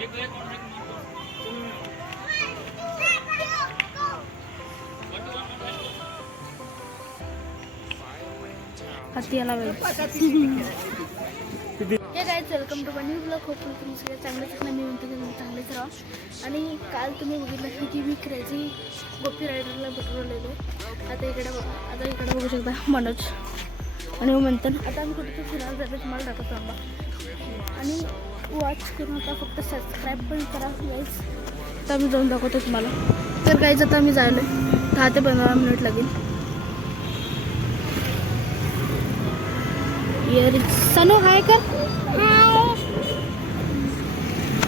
हाती आला हे काय welcome to new blog. Hopefully तुम्ही सगळे चांगलेच नाही, मी म्हणतो तुम्ही चांगलेच राहा. आणि काल तुम्ही बघितलं की मी क्रेझी गोपी रायडरला भेटवलेलो. आता इकडे बघू शकता मनोज आणि म्हणतो आता आम्ही कुठे फिरायला जातो, तुम्हाला दाखवतो आम्हाला. आणि वॉच करून आता फक्त सबस्क्राईब पण करा गाईज. आता आम्ही जाऊन दाखवतो तुम्हाला. तर गाईज आता आम्ही जायलो 10 ते 15 मिनिट लागेल. सनू हाय कर.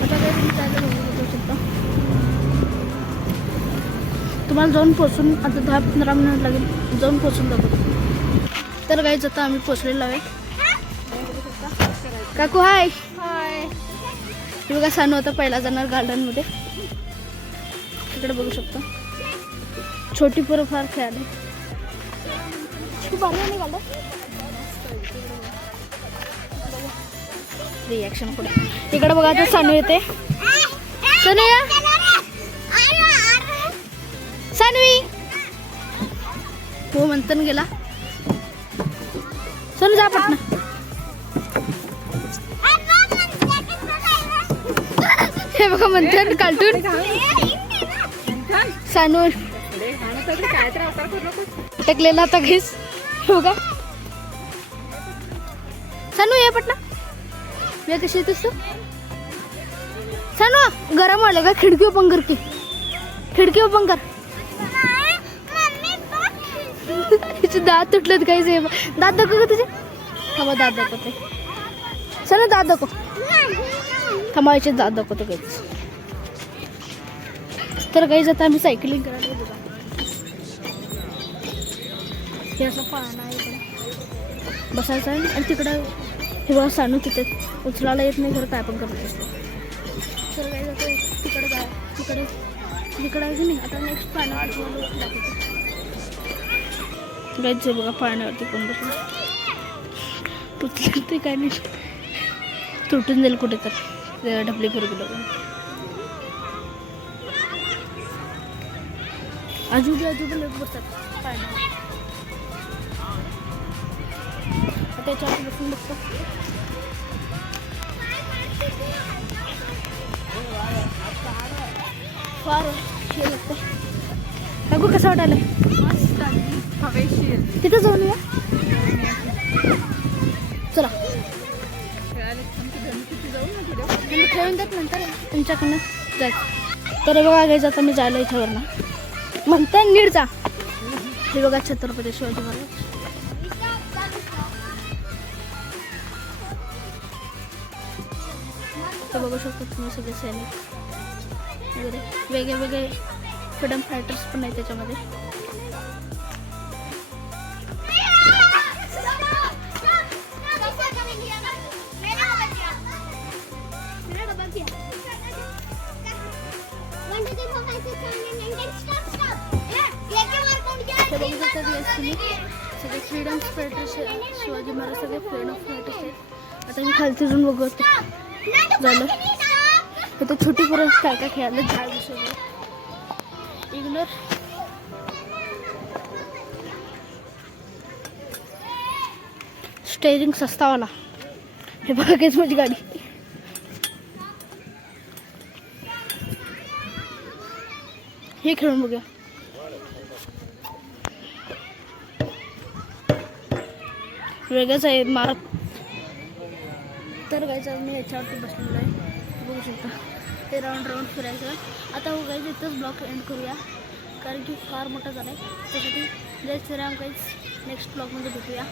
आता काय तुम्ही जायला बघू शकता. तुम्हाला जाऊन पोचून आता 10-15 मिनिट लागेल, जाऊन पोचून दाखवतो. तर गाईज आता आम्ही पोचलेलो आहे. काकू हाय. हाय. हे बघा सानू आता पहिला जाणार गार्डनमध्ये. तिकडे बघू शकता छोटी पोरं फार खेळाले. खूप आले नाही गार्डन. रिॲक्शन पुढे इकडे बघा आता सानू येते. सानू या. सानवी हो म्हणताना गेला. सानू जा पटना. हे बघा म्हणतात कार्टून. सानू अटकलेला आता घेस. हो का सानू ये पटना. मैं कशी येतेस तू. सानू गरम आलं का. खिडकी ओपन कर की. खिडकी ओपन कर. तिचे दात तुटलेत काही. दात दाखव का तुझे. थांबा दात दाखवते. सानू दात दाखव. थांबायचे दात दाखवतो काहीच. तर काही आता आम्ही सायकलिंग करायला बघा. हे असं पाळणा आहे इकडे बसायचं आहे. आणि तिकडं हे बघा सानू तिथे उचलायला येत नाही, खरं काय पण करत असतो. तर काही जातं तिकडे जाय. तिकडे आहे की नाही. आता नेक्स्ट पाण्यावरती दाखवतो. गायचं बघा पाण्यावरती कोण बसलं. उचलं ते काय नाही, तुटून जाईल कुठे तर ढपली फिरू लागून. आजूबाजूला लोक बसतात पाण्यावर. त्याच्यावर बसून बघतो. फार हे लागतं. बघू कसं वाटायला. तिथं जाऊन या. चला खेळून देत नंतर तुमच्याकडनं जायचं. तर बघा घ्यायचं आता मी जायला इथं ना म्हणता नीट जा. हे बघा छत्रपती शिवाजी महाराज. तर बघू शकतो तुम्ही सगळे सैनिक वगैरे वेगळे वेगळे फ्रीडम फायटर्स पण आहेत त्याच्यामध्ये. सगळे फ्रीडम फायटर्स शिवाजी महाराज सगळे फ्रीडम फायटर्स आहेत. आता मी खालती जाऊन बघत झालं. तर छोटी पोरं काय काय खेळायला झाड सगळं इग्नोर. स्टेअरिंग सस्तावाला. हे बघा काहीच माझी गाडी. हे खेळून बघूया. वेगळंच आहे मारत. तर गायचं मी याच्यावरती बसलेलो आहे. बघू शकता ते राऊंड फिरायचं. आता गाईज इथंच ब्लॉग एंड करूया, कारण की फार मोठा झाला आहे. त्यासाठी जय श्रीराम गाईज. नेक्स्ट ब्लॉगमध्ये भेटूया.